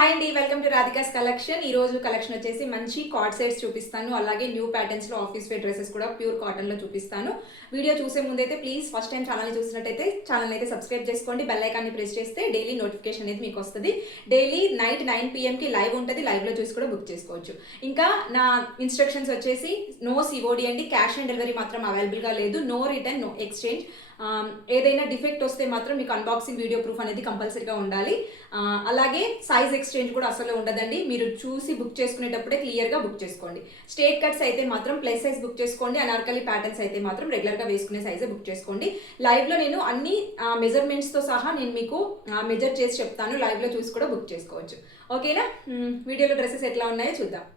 Hi అండి, welcome to Radhika's collection. ఈ రోజు కలెక్షన్ వచ్చేసి మంచి కార్డ్ సెట్స్ చూపిస్తాను. అలాగే న్యూ ప్యాటర్న్స్ లో ఆఫీస్ వేర్ డ్రెస్సెస్ కూడా ప్యూర్ కాటన్ లో చూపిస్తాను. వీడియో చూసే ముందైతే ప్లీజ్ ఫస్ట్ టైం ఛానల్ చూసినట్టయితే ఛానల్ అయితే సబ్స్క్రైబ్ చేసుకోండి. బెల్ ఐకాన్ని ప్రెస్ చేస్తే డైలీ నోటిఫికేషన్ అనేది మీకు వస్తుంది. డైలీ నైట్ 9 PM కి లైవ్ ఉంటుంది. లైవ్ లో చూసి కూడా బుక్ చేసుకోవచ్చు. ఇంకా నా ఇన్స్ట్రక్షన్స్ వచ్చేసి నో సిఓడి అండి, క్యాష్ ఆన్ డెలివరీ మాత్రం అవైలబుల్ గా లేదు. No return, no exchange. ఏదైనా డిఫెక్ట్ వస్తే మాత్రం మీకు అన్బాక్సింగ్ వీడియో ప్రూఫ్ అనేది కంపల్సరీగా ఉండాలి. అలాగే సైజ్ ఎక్స్చేంజ్ కూడా అసలు ఉండదండి. మీరు చూసి బుక్ చేసుకునేటప్పుడే క్లియర్గా బుక్ చేసుకోండి. స్ట్రేట్ కట్స్ అయితే మాత్రం ప్లస్ సైజ్ బుక్ చేసుకోండి. అనార్కలి ప్యాటర్న్స్ అయితే మాత్రం రెగ్యులర్గా వేసుకునే సైజే బుక్ చేసుకోండి. లైవ్లో నేను అన్ని మెజర్మెంట్స్తో సహా నేను మీకు మెజర్ చేసి చెప్తాను. లైవ్లో చూసి కూడా బుక్ చేసుకోవచ్చు. ఓకేనా? వీడియోలో డ్రెస్సెస్ ఎట్లా ఉన్నాయో చూద్దాం.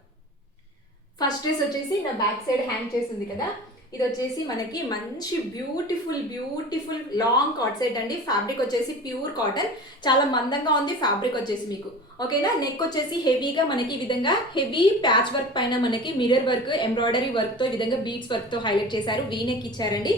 ఫస్ట్ డ్రెస్ వచ్చేసి నా బ్యాక్ సైడ్ హ్యాంగ్ చేసింది కదా, ఇది వచ్చేసి మనకి మంచి బ్యూటిఫుల్ లాంగ్ కార్డ్ సెట్ అండి. ఫ్యాబ్రిక్ వచ్చేసి ప్యూర్ కాటన్, చాలా మందంగా ఉంది ఫ్యాబ్రిక్ వచ్చేసి మీకు. ఓకేనా? నెక్ వచ్చేసి హెవీగా మనకి ఈ విధంగా హెవీ ప్యాచ్ వర్క్ పైన మనకి మిర్రర్ వర్క్, ఎంబ్రాయిడరీ వర్క్ తో ఈ విధంగా బీడ్స్ వర్క్ తో హైలైట్ చేశారు. వీ నెక్ ఇచ్చారండి.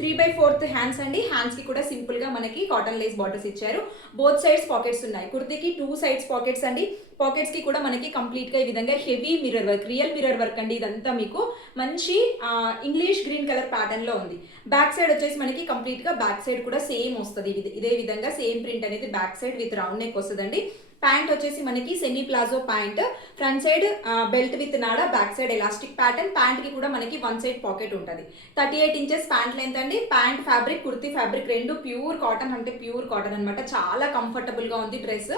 3/4 హ్యాండ్స్ అండి. హ్యాండ్స్ కి కూడా సింపుల్ గా మనకి కాటన్ లేస్ బార్డర్స్ ఇచ్చారు. బోత్ సైడ్స్ పాకెట్స్ ఉన్నాయి. కుర్తీకి 2 సైడ్స్ పాకెట్స్ అండి. పాకెట్స్ కి కూడా మనకి కంప్లీట్ గా ఈ విధంగా heavy mirror work, real mirror work అండి. ఇదంతా మీకు మంచి ఇంగ్లీష్ గ్రీన్ కలర్ ప్యాటర్న్ లో ఉంది. బ్యాక్ సైడ్ వచ్చేసి మనకి కంప్లీట్ గా బ్యాక్ సైడ్ కూడా సేమ్ వస్తుంది. ఇదే విధంగా సేమ్ ప్రింట్ అనేది back side with round neck వస్తుందండి. ప్యాంట్ వచ్చేసి మనకి semi palazzo pant, front side belt with నాడా, back side elastic pattern. Pant కి కూడా మనకి 1 సైడ్ పాకెట్ ఉంటుంది. 38 ఇంచెస్ ప్యాంట్ లెంత్ అండి. ప్యాంట్ ఫ్యాబ్రిక్, కుర్తీ ఫ్యాబ్రిక్ రెండు ప్యూర్ కాటన్, అంటే ప్యూర్ కాటన్ అనమాట. చాలా కంఫర్టబుల్ గా ఉంది డ్రెస్.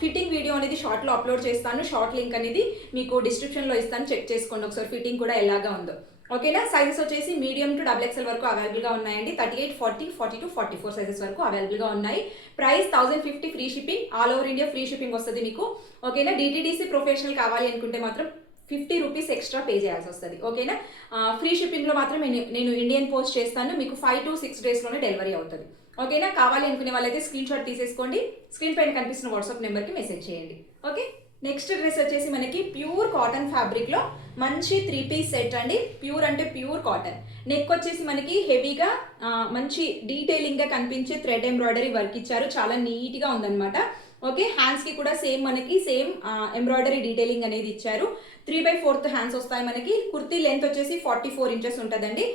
ఫిట్టింగ్ వీడియో అనేది షార్ట్ లో అప్లోడ్ చేస్తాను. షార్ట్ లింక్ అనేది మీకు డిస్క్రిప్షన్ లో ఇస్తాను, చెక్ చేసుకోండి ఒకసారి ఫిట్టింగ్ కూడా ఎలాగా ఉందో. ఓకేనా? సైజెస్ వచ్చేసి మీడియం టు XXL వరకు అవైలబుల్ గా ఉన్నాయండి. 38, 40, 42, 44 సైజెస్ వరకు అవైలబుల్ గా ఉన్నాయి. Price 1050 free shipping, all over India free shipping వస్తుంది మీకు. ఓకేనా? డిటిడిసి ప్రొఫెషనల్ కావాలి అనుకుంటే మాత్రం 50 రూపీస్ ఎక్స్ట్రా పే చేయాల్సి వస్తుంది. ఓకేనా? ఫ్రీ షిప్పింగ్ లో మాత్రం నేను ఇండియన్ పోస్ట్ చేస్తాను. మీకు 5 to 6 డేస్ లోనే డెలివరీ అవుతుంది. ఓకేనా? కావాలి అనుకునే వాళ్ళైతే స్క్రీన్ షాట్ తీసేసుకోండి. స్క్రీన్ పైన కనిపిస్తున్న వాట్సాప్ నెంబర్కి మెసేజ్ చేయండి. ఓకే? నెక్స్ట్ డ్రెస్ వచ్చేసి మనకి ప్యూర్ కాటన్ ఫ్యాబ్రిక్ లో మంచి 3 పీస్ సెట్ అండి. ప్యూర్ అంటే ప్యూర్ కాటన్. నెక్ వచ్చేసి మనకి హెవీగా మంచి డీటెయిలింగ్ గా కనిపించే థ్రెడ్ ఎంబ్రాయిడరీ వర్క్ ఇచ్చారు. చాలా నీట్ గా ఉందన్నమాట. ఓకే? హ్యాండ్స్ కి కూడా మనకి సేమ్ ఎంబ్రాయిడరీ డీటెయిలింగ్ అనేది ఇచ్చారు. 3/4 హ్యాండ్స్ వస్తాయి మనకి. కుర్తీ లెంత్ వచ్చేసి 44 ఇంచెస్ ఉంటుందండి.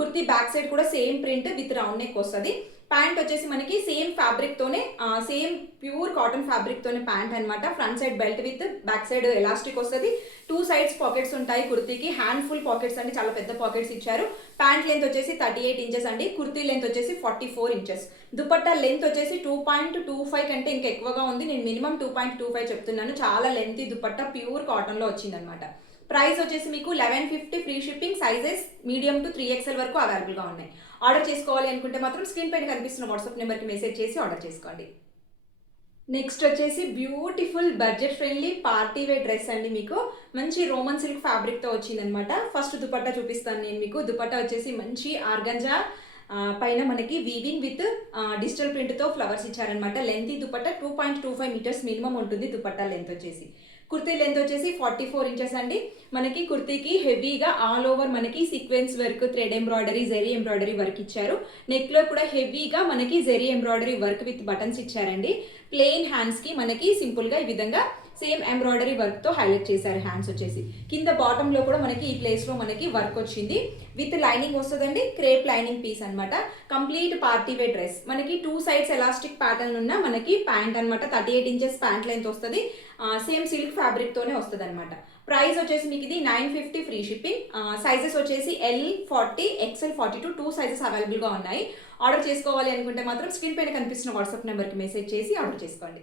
కుర్తీ బ్యాక్ సైడ్ కూడా same print with round neck వస్తుంది. ప్యాంట్ వచ్చేసి మనకి సేమ్ ఫ్యాబ్రిక్ తోనే, సేమ్ ప్యూర్ కాటన్ ఫ్యాబ్రిక్ తోనే ప్యాంట్ అనమాట. Front side belt with back side elastic వస్తుంది. 2 సైడ్స్ పాకెట్స్ ఉంటాయి కుర్తీకి. హ్యాండ్ ఫుల్ పాకెట్స్ అండి, చాలా పెద్ద పాకెట్స్ ఇచ్చారు. ప్యాంట్ లెంత్ వచ్చేసి 38 ఇంచెస్ అండి. కుర్తీ లెంత్ వచ్చేసి 44 ఇంచెస్. దుపట్టా లెంత్ వచ్చేసి 2.25 కంటే ఇంకా ఎక్కువగా ఉంది. నేను మినిమం 2.25 చెప్తున్నాను. చాలా లెంత్ దుపట్టా ప్యూర్ కాటన్ లో వచ్చింది అనమాట. ప్రైస్ వచ్చేసి మీకు 1150 free shipping. Sizes medium to 3XL వరకు అవైలబుల్ గా ఉన్నాయి. ఆర్డర్ చేసుకోవాలి అనుకుంటే మాత్రం స్క్రీన్ పైన కనిపిస్తున్న వాట్సాప్ నెంబర్కి మెసేజ్ చేసి ఆర్డర్ చేసుకోండి. నెక్స్ట్ వచ్చేసి beautiful budget friendly party wear dress అండి. మీకు మంచి రోమన్ సిల్క్ ఫ్యాబ్రిక్ తో వచ్చిందనమాట. ఫస్ట్ దుపట్టా చూపిస్తాను నేను మీకు. దుపట్టా వచ్చేసి మంచి ఆర్గంజా పైన మనకి వీవింగ్ విత్ డిజిటల్ ప్రింట్ తో ఫ్లవర్స్ ఇచ్చారనమాట. లెంత్ దుపట్టా 2.25 మీటర్స్ మినిమం ఉంటుంది. దుపట్టా లెంత్ వచ్చేసి కుర్తీ లెంత్ వచ్చేసి 44 ఇంచెస్ అండి. మనకి కుర్తీకి హెవీగా ఆల్ ఓవర్ మనకి sequence work, thread embroidery, zari embroidery work ఇచ్చారు. నెక్ లో కూడా హెవీగా మనకి zari embroidery work with buttons ఇచ్చారండి. ప్లెయిన్ హ్యాండ్స్ కి మనకి సింపుల్ గా ఈ విధంగా సేమ్ ఎంబ్రాయిడరీ వర్క్ తో హైలైట్ చేశారు. హ్యాండ్స్ వచ్చేసి కింద బాటమ్ లో కూడా మనకి ఈ ప్లేస్ లో మనకి వర్క్ వచ్చింది. విత్ లైనింగ్ వస్తుందండి. క్రేప్ లైనింగ్ పీస్ అనమాట. Complete party wear dress. మనకి 2 సైడ్స్ ఎలాస్టిక్ ప్యాటర్న్ ఉన్న మనకి ప్యాంట్ అనమాట. 38 ఇంచెస్ ప్యాంట్ లెంత్ వస్తుంది. సేమ్ సిల్క్ ఫ్యాబ్రిక్ తోనే వస్తుంది అనమాట. ప్రైస్ వచ్చేసి మీకు ఇది 950 ఫ్రీ షిప్పింగ్. సైజెస్ వచ్చేసి L, 40, XL, 42 2 సైజెస్ అవైలబుల్ గా ఉన్నాయి. ఆర్డర్ చేసుకోవాలి అనుకుంటే మాత్రం స్క్రీన్ పైన కనిపిస్తున్న వాట్సాప్ నెంబర్కి మెసేజ్ చేసి ఆర్డర్ చేసుకోండి.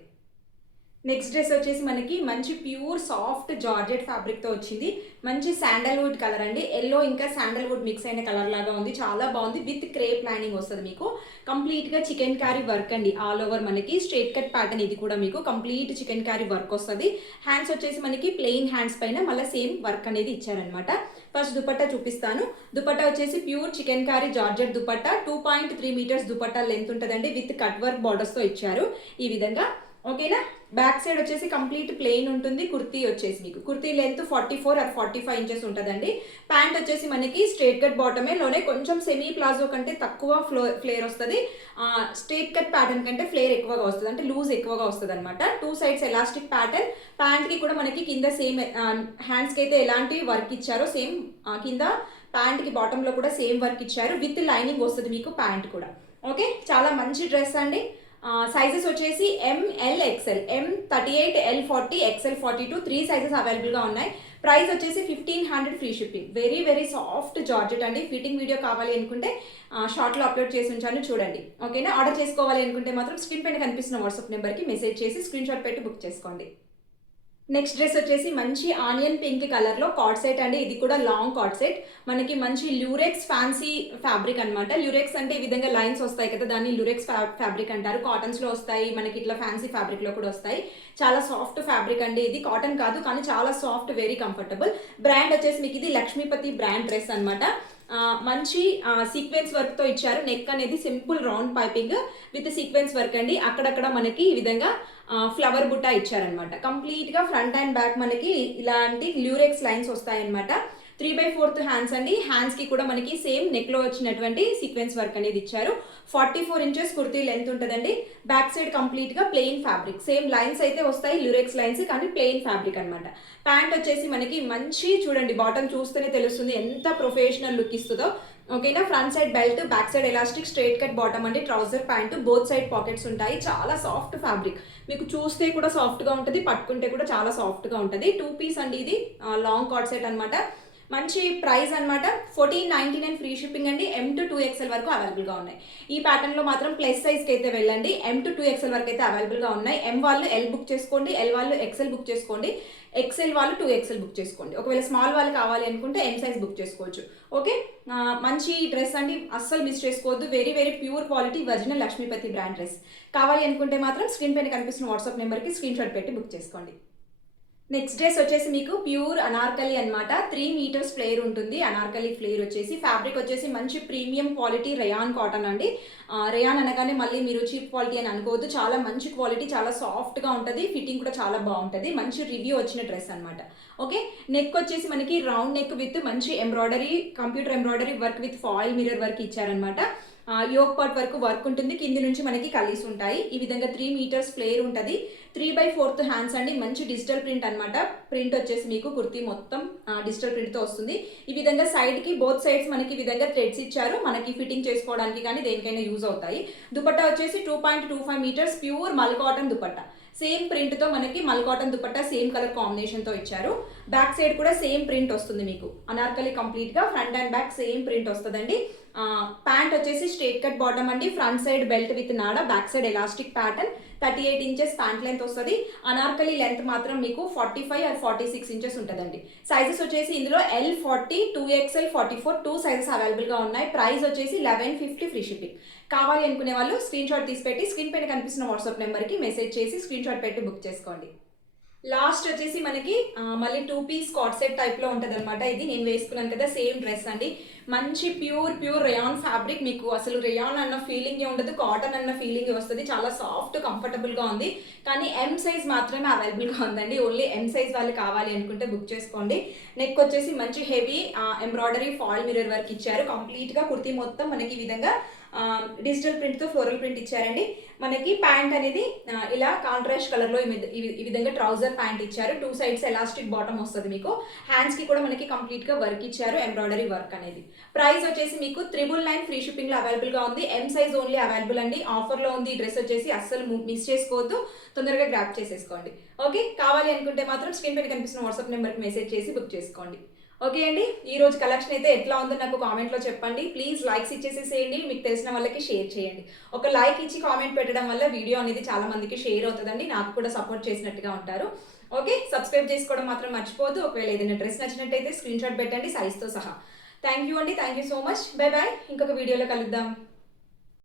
నెక్స్ట్ డ్రెస్ వచ్చేసి మనకి మంచి ప్యూర్ సాఫ్ట్ జార్జెట్ ఫ్యాబ్రిక్ తో వచ్చింది. మంచి శాండల్వుడ్ కలర్ అండి. ఎల్లో ఇంకా శాండల్వుడ్ మిక్స్ అయిన కలర్ లాగా ఉంది. చాలా బాగుంది. విత్ క్రేప్ లైనింగ్ వస్తుంది మీకు. కంప్లీట్ గా చికెన్ క్యారీ వర్క్ అండి. ఆల్ ఓవర్ మనకి స్ట్రేట్ కట్ ప్యాటర్న్. ఇది కూడా మీకు కంప్లీట్ చికెన్ క్యారీ వర్క్ వస్తుంది. హ్యాండ్స్ వచ్చేసి మనకి ప్లెయిన్ హ్యాండ్స్ పైన మళ్ళీ సేమ్ వర్క్ అనేది ఇచ్చారనమాట. ఫస్ట్ దుపట్టా చూపిస్తాను. దుపట్టా వచ్చేసి pure chikankari georgette dupatta. 2.3 meters dupatta length ఉంటుందండి. విత్ కట్ వర్క్ బార్డర్స్ తో ఇచ్చారు. ఈ విధంగా ఓకేనా. బ్యాక్ సైడ్ వచ్చేసి కంప్లీట్ ప్లెయిన్ ఉంటుంది. కుర్తీ వచ్చేసి మీకు కుర్తీ లెంత్ 44 ఆర్ 45 ఇంచెస్ ఉంటుందండి. ప్యాంట్ వచ్చేసి మనకి స్ట్రేట్ కట్ బాటమే, లోనే కొంచెం సెమీ ప్లాజో కంటే తక్కువ ఫ్లేర్ వస్తుంది. స్ట్రేట్ కట్ ప్యాటర్న్ కంటే ఫ్లేర్ ఎక్కువగా వస్తుంది, అంటే లూజ్ ఎక్కువగా వస్తుంది అనమాట. 2 సైడ్స్ ఎలాస్టిక్ ప్యాటర్న్. ప్యాంట్కి కూడా మనకి కింద సేమ్ హ్యాండ్స్కి అయితే ఎలాంటి వర్క్ ఇచ్చారో సేమ్ కింద ప్యాంట్కి బాటంలో కూడా సేమ్ వర్క్ ఇచ్చారు. విత్ లైనింగ్ వస్తుంది మీకు ప్యాంట్ కూడా. ఓకే, చాలా మంచి డ్రెస్ అండి. సైజెస్ వచ్చేసి ML XL, M38, L40, XL42 3 sizes అవైలబుల్గా ఉన్నాయి. ప్రైస్ వచ్చేసి 1500 free shipping. Very very soft georgette అండి. ఫిట్టింగ్ వీడియో కావాలి అనుకుంటే షార్ట్లో అప్లోడ్ చేసి ఉంచాను, చూడండి. ఓకేనా. ఆర్డర్ చేసుకోవాలి అనుకుంటే మాత్రం స్క్రీన్ పైన కనిపిస్తున్న వాట్సాప్ నెంబర్కి మెసేజ్ చేసి స్క్రీన్ షాట్ పెట్టి బుక్ చేసుకోండి. నెక్స్ట్ డ్రెస్ వచ్చేసి మంచి ఆనియన్ పింక్ కలర్లో కార్డ్ సెట్ అండి. ఇది కూడా లాంగ్ కార్డ్ సెట్. మనకి మంచి ల్యూరెక్స్ ఫ్యాన్సీ ఫ్యాబ్రిక్ అనమాట. ల్యూరెక్స్ అంటే ఈ విధంగా లైన్స్ వస్తాయి కదా, దాన్ని ల్యూరెక్స్ ఫ్యాబ్రిక్ అంటారు. కాటన్స్లో వస్తాయి, మనకి ఇట్లా ఫ్యాన్సీ ఫ్యాబ్రిక్లో కూడా వస్తాయి. చాలా సాఫ్ట్ ఫ్యాబ్రిక్ అండి. ఇది కాటన్ కాదు కానీ చాలా సాఫ్ట్, వెరీ కంఫర్టబుల్. బ్రాండ్ వచ్చేసి మీకు ఇది లక్ష్మీపతి బ్రాండ్ డ్రెస్ అనమాట. మంచి సీక్వెన్స్ వర్క్తో ఇచ్చారు. నెక్ అనేది simple round piping with sequence work అండి. అక్కడక్కడ మనకి ఈ విధంగా ఫ్లవర్ బుట్ట ఇచ్చారనమాట. కంప్లీట్గా ఫ్రంట్ అండ్ బ్యాక్ మనకి ఇలాంటి ల్యూరెక్స్ లైన్స్ వస్తాయన్నమాట. 3/4 హ్యాండ్స్ అండి. హ్యాండ్స్కి కూడా మనకి సేమ్ నెక్లో వచ్చినటువంటి సీక్వెన్స్ వర్క్ అనేది ఇచ్చారు. 44 ఇంచెస్ కుర్తీ లెంత్ ఉంటుందండి. బ్యాక్ సైడ్ కంప్లీట్గా ప్లెయిన్ ఫ్యాబ్రిక్. సేమ్ లైన్స్ అయితే వస్తాయి, ల్యూరెక్స్ లైన్స్, కానీ ప్లెయిన్ ఫ్యాబ్రిక్ అనమాట. ప్యాంట్ వచ్చేసి మనకి మంచి, చూడండి బాటమ్ చూస్తేనే తెలుస్తుంది ఎంత ప్రొఫెషనల్ లుక్ ఇస్తుందో. ఓకేనా. Front side belt, back side elastic, straight cut bottom అండి. Trouser pant, both side pockets ఉంటాయి. చాలా సాఫ్ట్ ఫ్యాబ్రిక్. మీకు చూస్తే కూడా సాఫ్ట్గా ఉంటుంది, పట్టుకుంటే కూడా చాలా సాఫ్ట్గా ఉంటుంది. 2 పీస్ అండి. ఇది లాంగ్ కార్డ్ సెట్ అనమాట. మంచి ప్రైస్ అనమాట. 1499 ఫ్రీ షిప్పింగ్ అండి. M to 2XL వరకు అవైలబుల్గా ఉన్నాయి. ఈ ప్యాటర్న్లో మాత్రం ప్లస్ సైజ్కి అయితే వెళ్ళండి. M to 2XL వరకు అయితే అవైలబుల్గా ఉన్నాయి. M వాళ్ళు L బుక్ చేసుకోండి, L వాళ్ళు XL బుక్ చేసుకోండి, XL వాళ్ళు 2XL బుక్ చేసుకోండి. ఒకవేళ స్మాల్ వాళ్ళు కావాలి అనుకుంటే M సైజ్ బుక్ చేసుకోవచ్చు. ఓకే, మంచి డ్రెస్ అండి, అస్సలు మిస్ చేసుకోవద్దు. Very very pure quality original Lakshmipati brand dress. కావాలి అనుకుంటే మాత్రం స్క్రీన్ పైన కనిపిస్తున్న వాట్సాప్ నెంబర్కి స్క్రీన్ షాట్ పెట్టి బుక్ చేసుకోండి. నెక్స్ట్ డ్రెస్ వచ్చేసి మీకు ప్యూర్ అనార్కలి అనమాట. 3 మీటర్స్ ఫ్లేర్ ఉంటుంది. అనార్కలి ఫ్లేర్ వచ్చేసి ఫ్యాబ్రిక్ వచ్చేసి మంచి ప్రీమియం క్వాలిటీ రేయాన్ కాటన్ అండి. రేయాన్ అనగానే మళ్ళీ మీరు చీప్ క్వాలిటీ అని అనుకోవద్దు. చాలా మంచి క్వాలిటీ, చాలా సాఫ్ట్గా ఉంటుంది. ఫిట్టింగ్ కూడా చాలా బాగుంటుంది. మంచి రివ్యూ వచ్చిన డ్రెస్ అనమాట. ఓకే, నెక్ వచ్చేసి మనకి రౌండ్ నెక్ విత్ మంచి embroidery, computer embroidery work with foil mirror work ఇచ్చారనమాట. యోక్ పార్ట్ వరకు వర్క్ ఉంటుంది. కింది నుంచి మనకి కలీస్ ఉంటాయి. ఈ విధంగా 3 మీటర్స్ ఫ్లేర్ ఉంటుంది. 3/4 హ్యాండ్స్ అండి. మంచి డిజిటల్ ప్రింట్ అనమాట. ప్రింట్ వచ్చేసి మీకు కుర్తీ మొత్తం డిజిటల్ ప్రింట్తో వస్తుంది. ఈ విధంగా సైడ్కి బోత్ సైడ్స్ మనకి ఈ విధంగా థ్రెడ్స్ ఇచ్చారు. మనకి ఫిట్టింగ్ చేసుకోవడానికి కానీ దేనికైనా యూజ్ అవుతాయి. దుపట్టా వచ్చేసి 2.25 metres pure mul cotton dupatta. Same ప్రింట్తో మనకి mul cotton dupatta same colour కాంబినేషన్తో ఇచ్చారు. బ్యాక్ సైడ్ కూడా సేమ్ ప్రింట్ వస్తుంది మీకు. అనార్కలి కంప్లీట్గా front and back same print వస్తుందండి. ప్యాంట్ వచ్చేసి స్ట్రేట్ కట్ బాటమ్ అండి. ఫ్రంట్ సైడ్ బెల్ట్ విత్ నాడ, back side elastic pattern. 38 inches pant length వస్తుంది. అనార్కలి లెంత్ మాత్రం మీకు 45 ఆర్ 46 ఇంచెస్ ఉంటుందండి. సైజెస్ వచ్చేసి ఇందులో L40, 2XL, 44 2 సైజెస్ అవైలబుల్గా ఉన్నాయి. ప్రైస్ వచ్చేసి 1150 ఫ్రీ షిప్పింగ్. కావాలి అనుకునే వాళ్ళు స్క్రీన్ షాట్ తీసి పెట్టి స్క్రీన్ పైన కనిపిస్తున్న వాట్సాప్ నెంబర్కి మెసేజ్ చేసి స్క్రీన్ షాట్ పెట్టి బుక్ చేసుకోండి. లాస్ట్ వచ్చేసి మనకి మళ్ళీ 2 పీస్ కార్డ్ సెట్ టైప్లో ఉంటుంది అనమాట. ఇది నేను వేసుకున్నాను కదా, సేమ్ డ్రెస్ అండి. మంచి ప్యూర్ రేయాన్ ఫ్యాబ్రిక్. మీకు అసలు రేయాన్ అన్న ఫీలింగే ఉండదు, కాటన్ అన్న ఫీలింగ్ వస్తుంది. చాలా సాఫ్ట్, కంఫర్టబుల్గా ఉంది. కానీ M సైజ్ మాత్రమే అవైలబుల్గా ఉందండి. ఓన్లీ M సైజ్ వాళ్ళు కావాలి అనుకుంటే బుక్ చేసుకోండి. నెక్ వచ్చేసి మంచి heavy embroidery foil mirror work ఇచ్చారు. కంప్లీట్గా కుర్తీ మొత్తం మనకి ఈ విధంగా డిజిటల్ ప్రింట్తో ఫ్లోరల్ ప్రింట్ ఇచ్చారండి. మనకి ప్యాంట్ అనేది ఇలా కాంట్రాస్ట్ కలర్లో ఈ విధంగా ట్రౌజర్ ప్యాంట్ ఇచ్చారు. 2 సైడ్స్ ఎలాస్టిక్ బాటమ్ వస్తుంది మీకు. హ్యాండ్స్కి కూడా మనకి కంప్లీట్గా వర్క్ ఇచ్చారు, ఎంబ్రాయిడరీ వర్క్ అనేది. ప్రైస్ వచ్చేసి మీకు 999 ఫ్రీ షిప్పింగ్లో అవైలబుల్గా ఉంది. M సైజ్ ఓన్లీ అవైలబుల్ అండి. ఆఫర్లో ఉంది. డ్రెస్ వచ్చేసి అస్సలు మిస్ చేసుకోవద్దు, తొందరగా గ్రాప్ చేసేసుకోండి. ఓకే, కావాలి అనుకుంటే మాత్రం స్క్రీన్ పైన కనిపిస్తున్న వాట్సాప్ నెంబర్కి మెసేజ్ చేసి బుక్ చేసుకోండి. ఓకే అండి, ఈ రోజు కలెక్షన్ అయితే ఎట్లా ఉందో నాకు కామెంట్లో చెప్పండి. ప్లీజ్ లైక్స్ ఇచ్చేసేసేయండి, మీకు తెలిసిన వాళ్ళకి షేర్ చేయండి. ఒక లైక్ ఇచ్చి కామెంట్ పెట్టడం వల్ల వీడియో అనేది చాలా మందికి షేర్ అవుతుందండి, నాకు కూడా సపోర్ట్ చేసినట్టుగా ఉంటారు. ఓకే, సబ్స్క్రైబ్ చేసుకోవడం మాత్రం మర్చిపోవద్దు. ఒకవేళ ఏదైనా డ్రెస్ నచ్చినట్టయితే స్క్రీన్ షాట్ పెట్టండి సైజ్తో సహా. థ్యాంక్ యూ అండి, thank you so much. Bye bye, ఇంకొక వీడియోలో కలుద్దాం.